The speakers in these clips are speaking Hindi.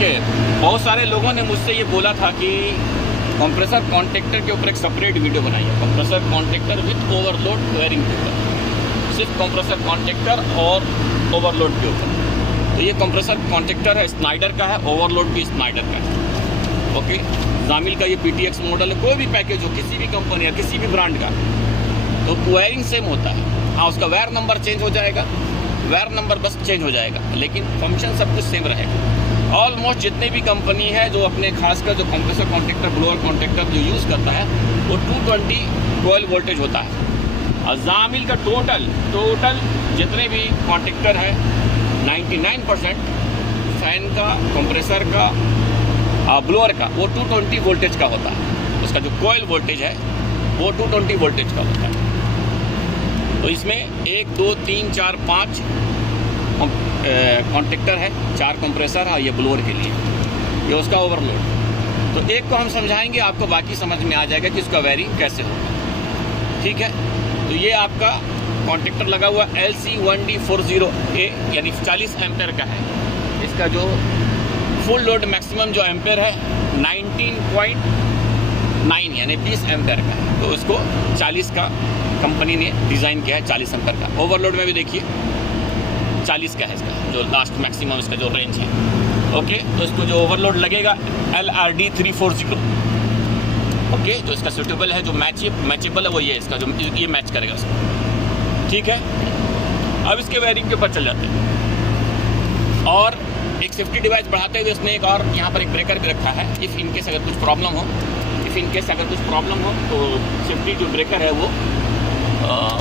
देखिए, बहुत सारे लोगों ने मुझसे ये बोला था कि कंप्रेसर कॉन्ट्रैक्टर के ऊपर एक सेपरेट वीडियो बनाइए, compressor contractor with overload wiring के ऊपर, सिर्फ कंप्रेसर कॉन्ट्रैक्टर और ओवरलोड के ऊपर। तो ये कंप्रेसर कॉन्ट्रैक्टर है, स्नाइडर का है, ओवरलोड भी स्नाइडर का है। ओके, जामिल का ये PTX मॉडल है, कोई भी पैकेज हो, किसी भी कंपनी या किसी भी ब्रांड का, तो वायरिंग सेम होता है। हाँ, उसका वायर नंबर चेंज हो जाएगा, वायर नंबर बस चेंज हो जाएगा, लेकिन फंक्शन सब कुछ सेम रहेगा। ऑलमोस्ट जितने भी कंपनी है जो अपने खासकर जो कंप्रेसर कॉन्ट्रैक्टर, ब्लोअर कॉन्ट्रैक्टर जो यूज़ करता है, वो 220 कोयल वोल्टेज होता है। और जामिल का टोटल जितने भी कॉन्ट्रैक्टर है 99% फैन का, कंप्रेसर का, ब्लोअर का, वो 220 वोल्टेज का होता है। उसका जो कोयल वोल्टेज है वो 220 वोल्टेज का होता है। तो इसमें 1 2 3 4 5 कॉन्ट्रैक्टर है, 4 कंप्रेसर है, ये ब्लोअर के लिए, ये उसका ओवरलोड। तो एक को हम समझाएंगे, आपको बाकी समझ में आ जाएगा कि उसका वायरिंग कैसे होगा। ठीक है, तो ये आपका कॉन्ट्रैक्टर लगा हुआ LC1D40A यानी 40 एम्पेयर का है। इसका जो फुल लोड मैक्सिमम जो एम्पेयर है 19.9 यानी 20 एम्पेयर का है। तो इसको 40 का कंपनी ने डिज़ाइन किया है, 40 एम्पेयर का। ओवरलोड में भी देखिए 40 का है इसका जो लास्ट मैक्सिमम इसका जो रेंज है। ओके, तो इसको जो ओवरलोड लगेगा LRD340। ओके, जो इसका सूटेबल है, जो मैचेबल है, वो ये इसका जो ये मैच करेगा उसको। ठीक है, अब इसके वायरिंग के ऊपर चल जाते हैं। और एक सेफ्टी डिवाइस बढ़ाते हुए इसने एक और यहाँ पर एक ब्रेकर भी रखा है। इफ़ इनकेस अगर कुछ प्रॉब्लम हो तो सेफ्टी जो ब्रेकर है वो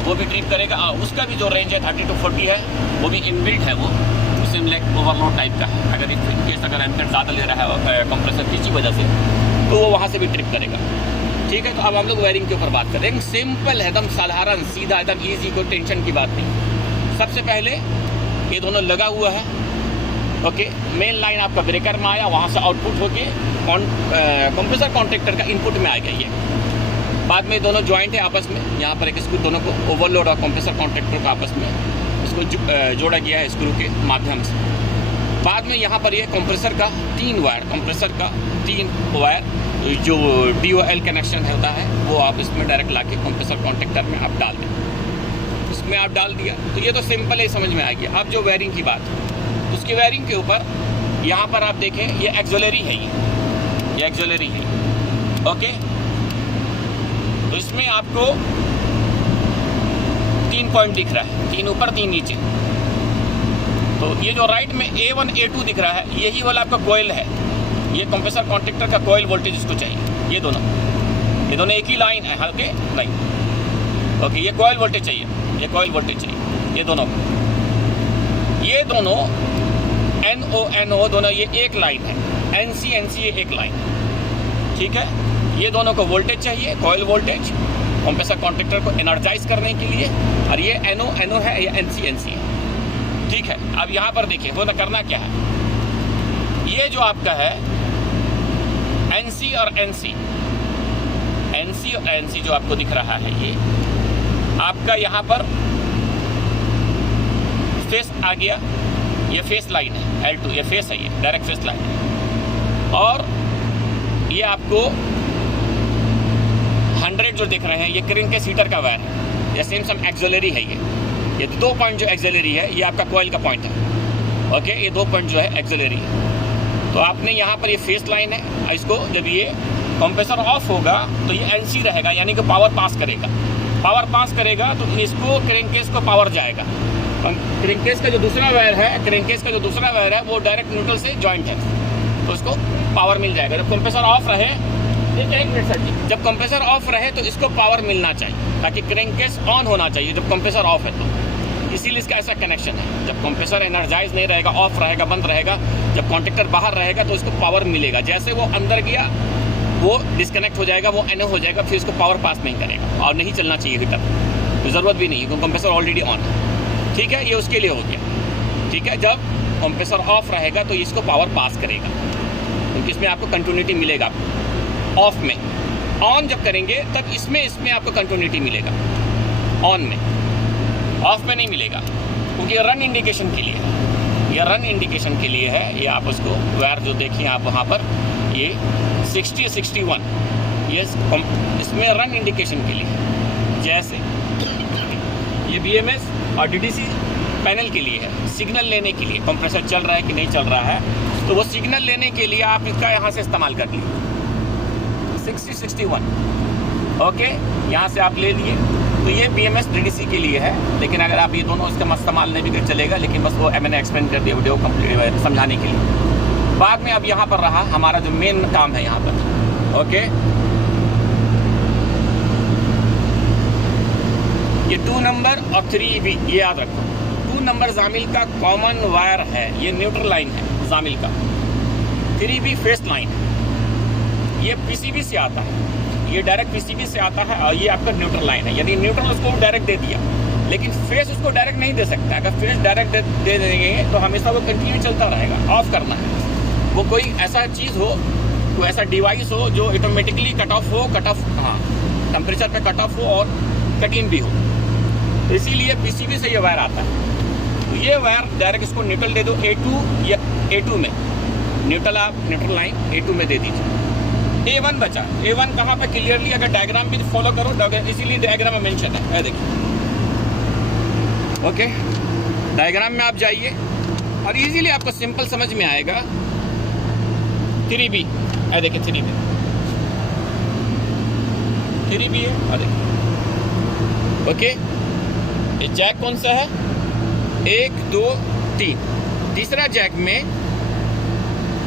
भी ट्रिप करेगा। उसका भी जो रेंज है 30 to 40 है, वो भी इनबिल्ट है, वो सिम लाइक ओवरलोड टाइप का है। अगर इनकेस अगर एम्पेयर ज़्यादा ले रहा है कंप्रेसर किसी वजह से, तो वो वहाँ से भी ट्रिप करेगा। ठीक है, तो अब हम लोग वायरिंग के ऊपर बात करेंगे। सिंपल है, एकदम साधारण सीधा, एकदम ईजी, कोई टेंशन की बात नहीं। सबसे पहले ये दोनों लगा हुआ है। ओके, मेन लाइन आपका ब्रेकर में आया, वहाँ से आउटपुट होके कंप्रेसर कॉन्ट्रैक्टर का इनपुट में आ गया ये। बाद में दोनों जॉइंट है आपस में, यहाँ पर एक स्क्रू, दोनों को ओवरलोड और कंप्रेसर कॉन्ट्रैक्टर का आपस में इसको जोड़ा गया है स्क्रू के माध्यम से। बाद में यहाँ पर ये कंप्रेसर का 3 वायर जो DOL कनेक्शन होता है, वो आप इसमें डायरेक्ट लाके कंप्रेसर कॉन्ट्रैक्टर में आप डाल दें। इसमें आप डाल दिया, तो ये तो सिंपल है, समझ में आ गया। अब जो वायरिंग की बात, उसकी वायरिंग के ऊपर यहाँ पर आप देखें, ये एक्सिलरी है, ये एक्सिलरी है। ओके, तो इसमें आपको 3 पॉइंट दिख रहा है, 3 ऊपर 3 नीचे। तो ये जो राइट में A1 A2 दिख रहा है, यही वाला आपका कोयल है। ये कंप्रेसर कॉन्ट्रैक्टर का कोयल वोल्टेज इसको चाहिए। ये दोनों एक ही लाइन है। ओके, नहीं, ओके, ये कोयल वोल्टेज चाहिए, ये कोयल वोल्टेज चाहिए, ये दोनों NO दोनों ये एक लाइन है, NC ये एक लाइन है। ठीक है, ये दोनों को वोल्टेज चाहिए, कोयल वोल्टेज कंप्रेसर कॉन्ट्रैक्टर को एनर्जाइज करने के लिए, और ये NO है, ये NC है। ठीक है, अब यहाँ पर देखिए वो करना क्या है। ये जो आपका है NC और NC जो आपको दिख रहा है, ये आपका यहाँ पर फेस आ गया, ये फेस लाइन है L2, ये फेस है, ये डायरेक्ट फेस लाइन है। और ये आपको 100 जो दिख रहे हैं, ये क्रिंकेस हीटर का वायर है, ये सेम एक्सिलरी है। ये 2 पॉइंट जो एक्सिलरी है, ये आपका कोयल का पॉइंट है। ओके, ये 2 पॉइंट जो है एक्सिलरी है। तो आपने यहाँ पर ये फेस लाइन है, इसको जब ये कंप्रेसर ऑफ होगा तो ये NC रहेगा, यानी कि पावर पास करेगा। तो इसको क्रिंकेस को पावर जाएगा। क्रिंकेस का जो दूसरा वायर है, वो डायरेक्ट न्यूट्रल से जॉइंट है, तो उसको पावर मिल जाएगा। जब कंप्रेसर ऑफ रहे, एक मिनट सर जी, जब कंप्रेसर ऑफ रहे तो इसको पावर मिलना चाहिए, ताकि क्रिंकेस ऑन होना चाहिए जब कंप्रेसर ऑफ है। तो इसीलिए इसका ऐसा कनेक्शन है। जब कंप्रेसर एनर्जाइज नहीं रहेगा, ऑफ रहेगा, बंद रहेगा, जब कॉन्ट्रैक्टर बाहर रहेगा तो इसको पावर मिलेगा। जैसे वो अंदर गया, वो डिस्कनेक्ट हो जाएगा, वो NO हो जाएगा, फिर इसको पावर पास नहीं करेगा और नहीं चलना चाहिए हीटर, तो ज़रूरत भी नहीं है क्योंकि कंप्रेसर ऑलरेडी ऑन है। ठीक है, ये उसके लिए हो गया। ठीक है, जब कंप्रेसर ऑफ रहेगा तो इसको पावर पास करेगा, क्योंकि इसमें आपको कंटिन्यूटी मिलेगा। ऑफ में, ऑन जब करेंगे तब इसमें आपको कंटिन्यूटी मिलेगा, ऑन में, ऑफ में नहीं मिलेगा, क्योंकि रन इंडिकेशन के लिए। ये रन इंडिकेशन के लिए है। ये आप उसको वायर जो देखिए आप वहाँ पर ये 6061 ये इसमें रन इंडिकेशन के लिए, जैसे ये BMS और DDC पैनल के लिए है, सिग्नल लेने के लिए कंप्रेसर चल रहा है कि नहीं चल रहा है, तो वो सिग्नल लेने के लिए आप इसका यहाँ से इस्तेमाल कर लिए 6061। ओके, यहाँ से आप ले लिए, तो ये BMS DDC के लिए है। लेकिन अगर आप ये दोनों इसका इस्तेमाल नहीं भी कर चलेगा, लेकिन बस वो मैंने एक्सप्लेन कर दिया वीडियो कंप्लीट समझाने के लिए। बाद में अब यहाँ पर रहा हमारा जो मेन काम है यहाँ पर। ओके, ये 2 नंबर और 3B ये याद रखो। 2 नंबर जामिल का कॉमन वायर है, ये न्यूट्रल लाइन है जामिल का। 3B फेस लाइन है, ये PCB से आता है, ये डायरेक्ट PCB से आता है, और ये आपका न्यूट्रल लाइन है। यदि न्यूट्रल उसको डायरेक्ट दे दिया, लेकिन फेस उसको डायरेक्ट नहीं दे सकता। अगर फेस डायरेक्ट दे देंगे तो हमेशा वो कंटिन्यू चलता रहेगा। ऑफ करना है, वो कोई ऐसा चीज़ हो, कोई ऐसा डिवाइस हो जो ऑटोमेटिकली कट ऑफ हो, हाँ टेम्परेचर पे कट ऑफ हो और कट इन भी हो, तो इसीलिए PCB से ये वायर आता है। तो ये वायर डायरेक्ट इसको न्यूट्रल दे दो A2 या A2 में, न्यूट्रल लाइन A2 में दे दीजिए। A1 बचा, A1 कहाँ पे क्लियरली अगर डायग्राम भी फॉलो करो, इसीलिए डायग्राम में मेंशन है, देखिए। ओके, डायग्राम में आप जाइए और इजीली आपको सिंपल समझ में आएगा। 3B देखिए, 3B है, देखिए। ओके, ये जैक कौन सा है? 1 2 3, तीसरा जैक में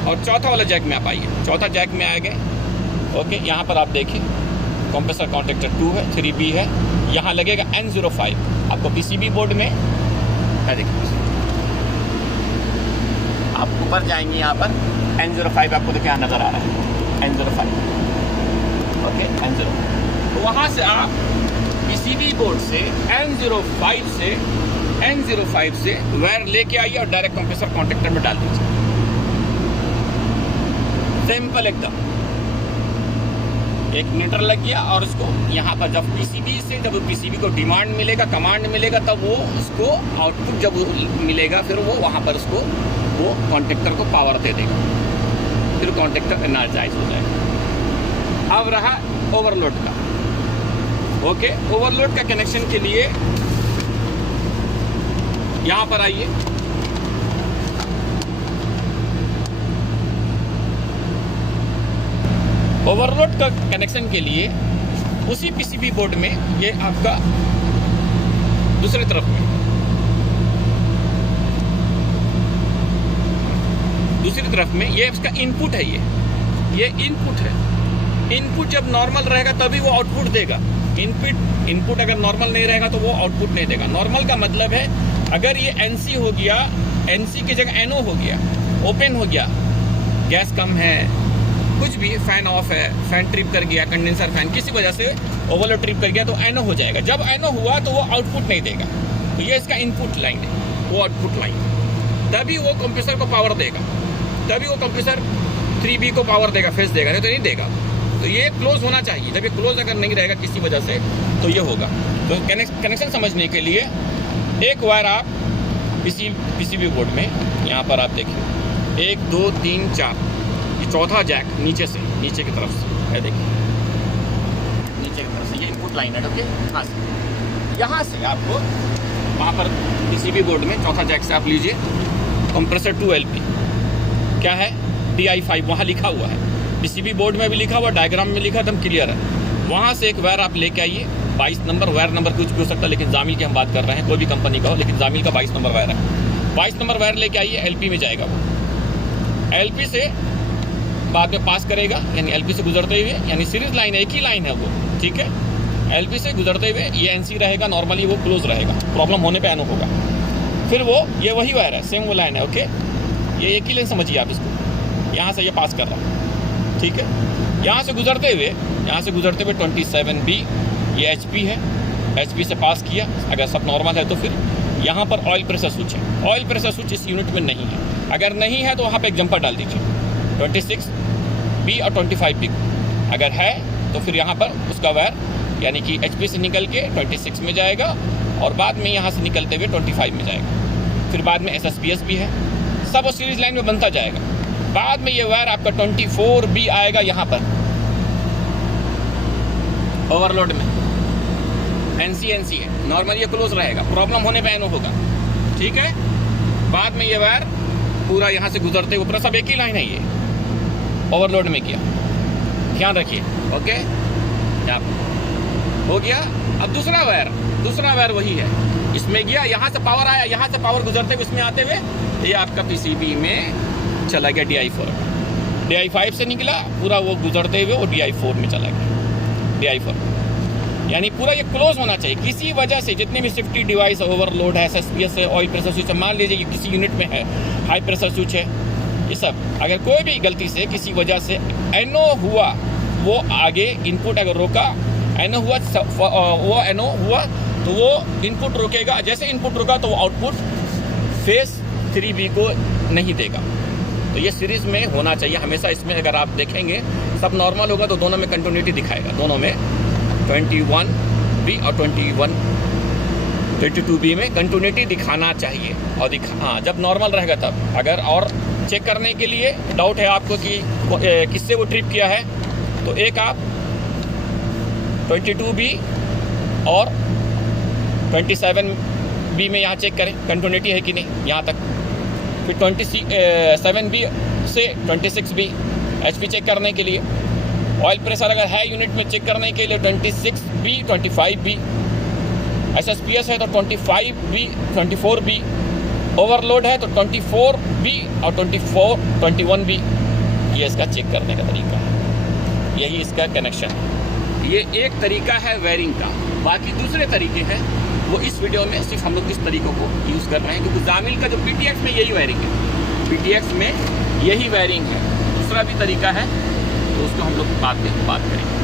और चौथा वाला जैक में आप आइए। चौथा जैक में आ गए। ओके, यहाँ पर आप देखिए कंप्रेसर कॉन्टेक्टर 2 है, 3B है, यहाँ लगेगा N05 आपको PCB बोर्ड में। देखिए आप ऊपर जाएंगे, यहाँ पर N05 आपको देखिए नजर आ रहा है, N05। ओके, N05, तो वहाँ से आप PCB बोर्ड से N05 से वायर लेके आइए और डायरेक्ट कंप्रेसर कॉन्टेक्टर में डाल दीजिए। सिंपल एकदम। एक न्यूट्रल लग गया और उसको यहाँ पर जब PCB को डिमांड मिलेगा, कमांड मिलेगा, तब वो उसको आउटपुट जब मिलेगा, फिर वो वहाँ पर उसको वो कॉन्टेक्टर को पावर दे देगा, फिर कॉन्टेक्टर एनर्जाइज हो जाएगा। अब रहा ओवरलोड का। ओके, ओवरलोड का कनेक्शन के लिए यहाँ पर आइए। ओवरलोड का कनेक्शन के लिए उसी PCB बोर्ड में ये आपका दूसरी तरफ में ये इसका इनपुट है। ये इनपुट है। इनपुट जब नॉर्मल रहेगा तभी वो आउटपुट देगा। इनपुट अगर नॉर्मल नहीं रहेगा तो वो आउटपुट नहीं देगा। नॉर्मल का मतलब है अगर ये NC हो गया, NC की जगह NO हो गया, ओपन हो गया, गैस कम है, कुछ भी, फैन ऑफ है, फैन ट्रिप कर गया, कंडेंसर फैन किसी वजह से ओवरलोड ट्रिप कर गया, तो NO हो जाएगा। जब NO हुआ तो वो आउटपुट नहीं देगा, तो ये इसका इनपुट लाइन है, वो आउटपुट लाइन। तभी वो कंप्रेसर को पावर देगा, तभी वो कंप्रेसर 3B को पावर देगा, फेस देगा, नहीं तो नहीं देगा। तो ये क्लोज होना चाहिए। जब ये क्लोज अगर नहीं रहेगा किसी वजह से तो ये होगा। तो कनेक्शन समझने के लिए एक वायर आप PCB बोर्ड में यहाँ पर आप देखिए 1 2 3 4, ये चौथा जैक नीचे की तरफ से है, देखिए नीचे की तरफ से ये इनपुट लाइन है। ओके, हाँ से यहाँ से आपको वहाँ पर PCB बोर्ड में चौथा जैक से आप लीजिए कंप्रेसर 2LP, क्या है DI5 वहाँ लिखा हुआ है, PCB बोर्ड में भी लिखा हुआ, डायग्राम में लिखा, एकदम क्लियर है। वहाँ से एक वायर आप लेके आइए, 22 नंबर वायर, नंबर कुछ भी हो सकता है, लेकिन जामिल की हम बात कर रहे हैं, कोई भी कंपनी का हो, लेकिन जामिल का 22 नंबर वायर है। 22 नंबर वायर लेके आइए, LP में जाएगा वो, LP से बाद में पास करेगा, यानी LP से गुजरते हुए, यानी सीरीज लाइन है, एक ही लाइन है वो, ठीक है। LP से गुजरते हुए ये NC रहेगा, नॉर्मली वो क्लोज रहेगा, प्रॉब्लम होने पे NO होगा। फिर वो ये वही वायर है, सेम वो लाइन है। ओके, ये एक ही लाइन समझिए आप इसको, यहाँ से ये पास कर रहा है, ठीक है। यहाँ से गुजरते हुए 27B ये HP है, HP से पास किया, अगर सब नॉर्मल है तो फिर यहाँ पर ऑयल प्रेशर स्विच है। ऑयल प्रेशर स्विच इस यूनिट में नहीं है, अगर नहीं है तो वहाँ पे एक जंपर डाल दीजिए 26B और 25B। अगर है तो फिर यहाँ पर उसका वायर यानी कि HP से निकल के 26 में जाएगा और बाद में यहाँ से निकलते हुए 25 में जाएगा। फिर बाद में SSPS भी है, सब उस सीरीज लाइन में बनता जाएगा। बाद में ये वायर आपका 24B आएगा यहाँ पर ओवरलोड में। NC है, नॉर्मल ये क्लोज रहेगा, प्रॉब्लम होने पे NO होगा, ठीक है। बाद में ये वायर पूरा यहाँ से गुजरते हुए पूरा सब एक ही लाइन है, ये ओवरलोड में किया, ध्यान रखिए। ओके, यहाँ हो गया। अब दूसरा वायर वही है, इसमें गया, यहाँ से पावर आया, यहाँ से पावर गुजरते हुए इसमें आते हुए ये आपका PCB में चला गया DI4। DI5 से निकला पूरा, वो गुजरते हुए वो DI4 में चला गया, DI4। यानी पूरा ये क्लोज होना चाहिए। किसी वजह से जितने भी सेफ्टी डिवाइस ओवरलोड है, SSPS है, ऑयल प्रेशर स्विच है, मान लीजिए कि किसी यूनिट में है हाई प्रेशर स्विच है, ये सब अगर कोई भी गलती से किसी वजह से NO हुआ, वो आगे इनपुट अगर रोका, NO हुआ तो वो इनपुट रोकेगा। जैसे इनपुट रोका तो वो आउटपुट फेस 3B को नहीं देगा। तो ये सीरीज में होना चाहिए हमेशा। इसमें अगर आप देखेंगे सब नॉर्मल होगा तो दोनों में कंटिन्यूटी दिखाएगा, दोनों में 21B और 22B में कंटिन्यूटी दिखाना चाहिए। और हाँ, जब नॉर्मल रहेगा तब। अगर और चेक करने के लिए डाउट है आपको कि किससे वो ट्रिप किया है, तो एक आप 22B और 27B में यहाँ चेक करें कंटिन्यूटी है कि नहीं, यहाँ तक। फिर 27B से 26B HP चेक करने के लिए। ऑयल प्रेशर अगर है यूनिट में चेक करने के लिए 26B 25B। SSPS है तो 25B 24B। ओवरलोड है तो 24B और 21B। ये इसका चेक करने का तरीका है, यही इसका कनेक्शन है। ये एक तरीका है वायरिंग का। बाकी दूसरे तरीके हैं वो इस वीडियो में सिर्फ हम लोग इस तरीकों को यूज़ कर रहे हैं, क्योंकि जामिल का जो PTX में यही वायरिंग है, PTX में यही वायरिंग है। दूसरा भी तरीका है तो उसको हम लोग बाद में बात करेंगे।